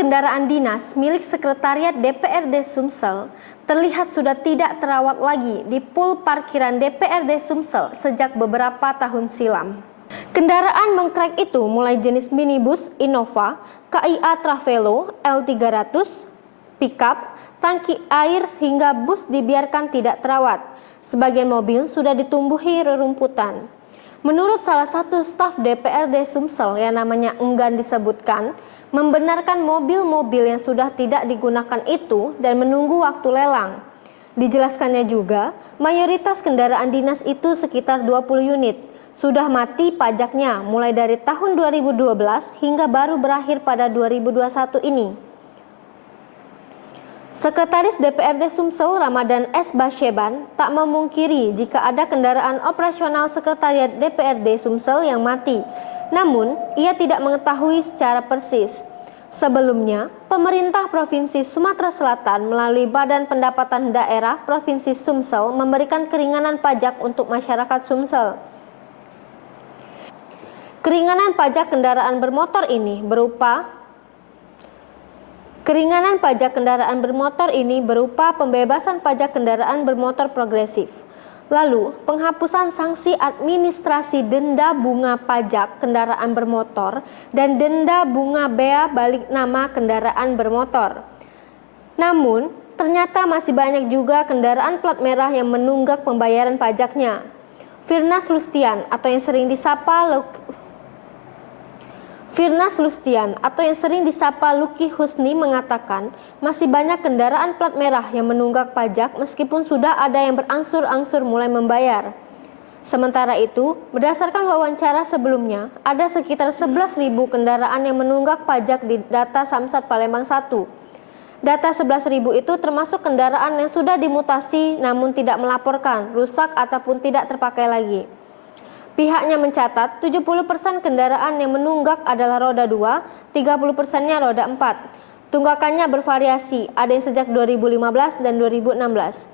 kendaraan dinas milik Sekretariat DPRD Sumsel terlihat sudah tidak terawat lagi di pul parkiran DPRD Sumsel sejak beberapa tahun silam. Kendaraan mengkrek itu mulai jenis minibus Innova, KIA Travelo, L300, pickup, tangki air hingga bus dibiarkan tidak terawat. Sebagian mobil sudah ditumbuhi rerumputan. Menurut salah satu staf DPRD Sumsel yang namanya enggan disebutkan, membenarkan mobil-mobil yang sudah tidak digunakan itu dan menunggu waktu lelang. Dijelaskannya juga, mayoritas kendaraan dinas itu sekitar 20 unit, sudah mati pajaknya mulai dari tahun 2012 hingga baru berakhir pada 2021 ini. Sekretaris DPRD Sumsel Ramadan S. Basyeban tak memungkiri jika ada kendaraan operasional Sekretariat DPRD Sumsel yang mati. Namun, ia tidak mengetahui secara persis. Sebelumnya, pemerintah Provinsi Sumatera Selatan melalui Badan Pendapatan Daerah Provinsi Sumsel memberikan keringanan pajak untuk masyarakat Sumsel. Keringanan pajak kendaraan bermotor ini berupa pembebasan pajak kendaraan bermotor progresif. Lalu, penghapusan sanksi administrasi denda bunga pajak kendaraan bermotor dan denda bunga bea balik nama kendaraan bermotor. Namun, ternyata masih banyak juga kendaraan plat merah yang menunggak pembayaran pajaknya. Firnas Lustian atau yang sering disapa Luki Husni mengatakan masih banyak kendaraan plat merah yang menunggak pajak meskipun sudah ada yang berangsur-angsur mulai membayar. Sementara itu, berdasarkan wawancara sebelumnya, ada sekitar 11.000 kendaraan yang menunggak pajak di data Samsat Palembang 1. Data 11.000 itu termasuk kendaraan yang sudah dimutasi namun tidak melaporkan, rusak ataupun tidak terpakai lagi. Pihaknya mencatat 70% kendaraan yang menunggak adalah roda 2, 30%-nya roda 4. Tunggakannya bervariasi, ada yang sejak 2015 dan 2016.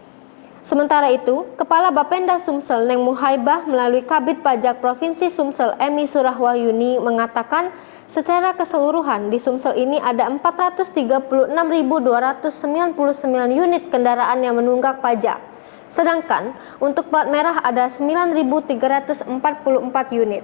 Sementara itu, Kepala Bapenda Sumsel Neng Muhaibah melalui Kabid Pajak Provinsi Sumsel Emi Surahwahyuni mengatakan secara keseluruhan di Sumsel ini ada 436.299 unit kendaraan yang menunggak pajak. Sedangkan untuk plat merah ada 9.344 unit.